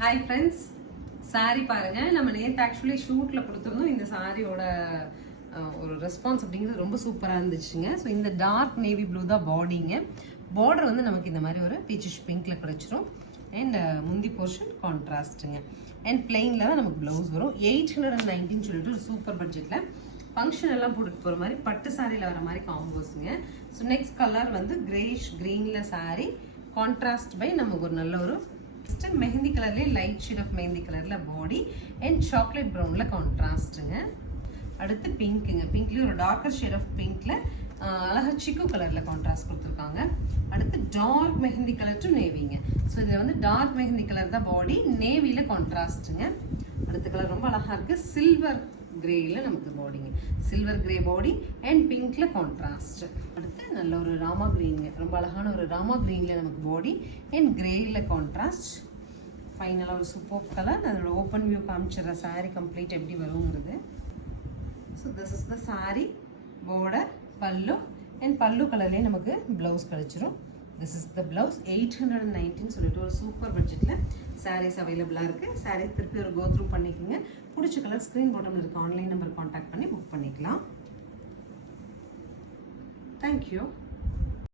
Hi friends, sorry பாருங்க. நம்ம நேற்று ஆக்சுவலி ஷூட்ல கொடுத்துருந்தோம். இந்த சாரியோட ஒரு ரெஸ்பான்ஸ் அப்படிங்கிறது ரொம்ப சூப்பராக இருந்துச்சுங்க. ஸோ இந்த டார்க் நேவி ப்ளூ தான் பாடிங்க. பார்டர் வந்து நமக்கு இந்த மாதிரி ஒரு பீச்சிஷ் பிங்க்ல கிடைச்சிரும். அண்ட் முந்தி போர்ஷன் கான்ட்ராஸ்ட்டுங்க. அண்ட் பிளெயினில் தான் நமக்கு ப்ளவுஸ் வரும். 819 சொல்லிட்டு ஒரு சூப்பர் பட்ஜெட்டில் ஃபங்க்ஷன் எல்லாம் போட்டுட்டு போகிற மாதிரி பட்டு சாரியில் வர மாதிரி காம்போஸுங்க. ஸோ நெக்ஸ்ட் கலர் வந்து கிரேஷ் க்ரீனில் சாரி கான்ட்ராஸ்ட் பை நமக்கு ஒரு நல்ல ஒரு மெஹந்தி கலர்லேயே லைட் ஷேட் ஆஃப் மெஹந்தி கலரில் பாடி அண்ட் சாக்லேட் ப்ரௌனில் கான்ட்ராஸ்ட்டுங்க. அடுத்து பிங்க்குங்க. பிங்க்லேயே ஒரு டார்க்கர் ஷேட் ஆஃப் பிங்க்கில் அழகாக சிக்கு கலரில் கான்ட்ராஸ்ட் கொடுத்துருக்காங்க. அடுத்து டார்க் மெஹந்தி கலர் டு நேவிங்க. ஸோ இதில் வந்து டார்க் மெஹந்தி கலர் தான் பாடி, நேவியில் கான்ட்ராஸ்ட்டுங்க. அடுத்த கலர் ரொம்ப அழகாக இருக்குது. சில்வர் கிரேல நமக்கு பாடிங்க. சில்வர் கிரே பாடி அண்ட் பிங்க்ல கான்ட்ராஸ்ட். அடுத்து நல்ல ஒரு ராமா கிரீனுங்க. ரொம்ப அழகான ஒரு ராமா கிரீன்ல நமக்கு பாடி அண்ட் கிரேல கான்ட்ராஸ்ட். ஃபைனலாக ஒரு சூப்பர் கலர். அதோட ஓப்பன் வியூ காமிச்சிடுற சாரி கம்ப்ளீட் எப்படி வருங்கிறது. So this is the sari border, pallu and pallu கலர்லேயே நமக்கு ப்ளவுஸ் கிடைச்சிரும். This is the blouse. 819 சொல்லிட்டு ஒரு சூப்பர் பட்ஜெட்டில் சாரீஸ் அவைலபிளாக இருக்குது. சாரீ திருப்பி ஒரு கோ த்ரூ பண்ணிக்கோங்க. பிடிச்ச கலர் ஸ்க்ரீன் பாட்டமில் இருக்க ஆன்லைன் நம்பர் கான்டாக்ட் பண்ணி புக் பண்ணிக்கலாம். தேங்க்யூ.